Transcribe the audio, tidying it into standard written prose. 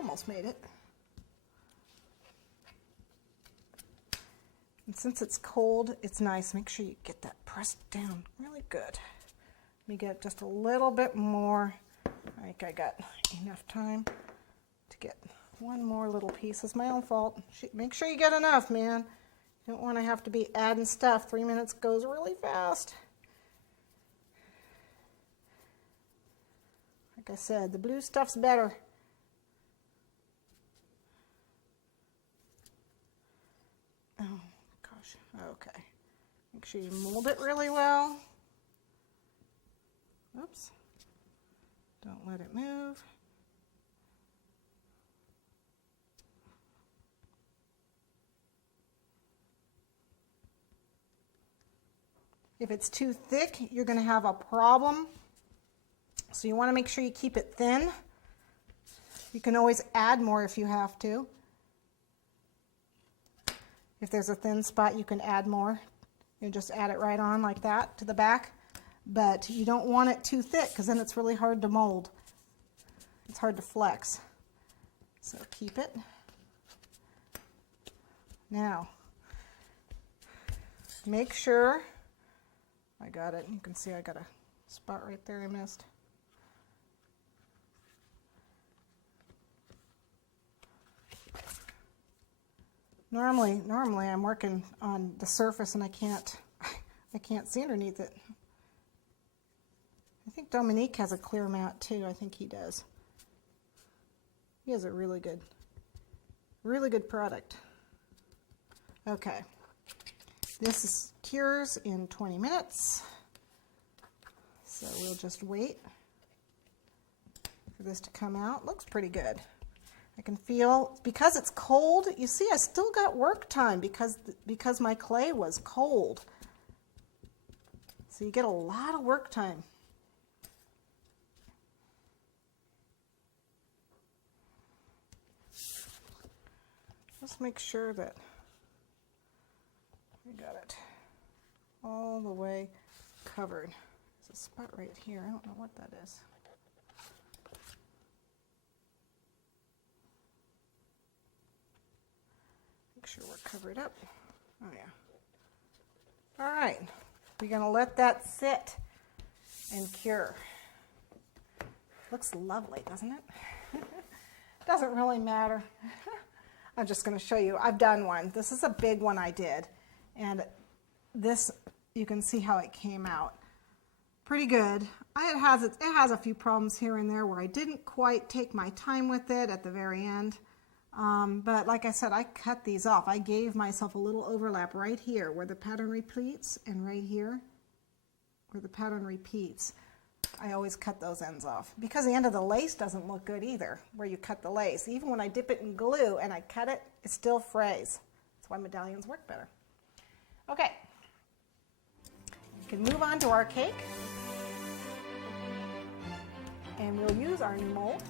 almost made it. And since it's cold, it's nice. Make sure you get that pressed down really good. Let me get just a little bit more. I think I got enough time to get one more little piece. It's my own fault. Make sure you get enough, man. You don't want to have to be adding stuff. 3 minutes goes really fast. Like I said, the blue stuff's better. Oh, gosh. Okay. Make sure you mold it really well. Oops. Don't let it move. If it's too thick, you're going to have a problem. So you want to make sure you keep it thin. You can always add more if you have to. If there's a thin spot, you can add more. You just add it right on like that to the back. But you don't want it too thick because then it's really hard to mold. It's hard to flex. So keep it. Now, make sure I got it. You can see I got a spot right there I missed. Normally I'm working on the surface and I can't see underneath it. I think Dominique has a clear mat too. I think he does. He has a really good product. Okay. This cures in 20 minutes. So we'll just wait for this to come out. Looks pretty good. I can feel, because it's cold, you see I still got work time because my clay was cold. So you get a lot of work time. Just make sure that we got it all the way covered. There's a spot right here. I don't know what that is. Make sure we're covered up. Oh yeah. All right. We're going to let that sit and cure. Looks lovely, doesn't it? Doesn't really matter. I'm just going to show you. I've done one. This is a big one I did. And this, you can see how it came out. Pretty good. It has a few problems here and there where I didn't quite take my time with it at the very end. But like I said, I cut these off. I gave myself a little overlap right here where the pattern repeats and right here where the pattern repeats. I always cut those ends off because the end of the lace doesn't look good either where you cut the lace. Even when I dip it in glue and I cut it, it still frays. That's why medallions work better. Okay, you can move on to our cake and we'll use our new mold.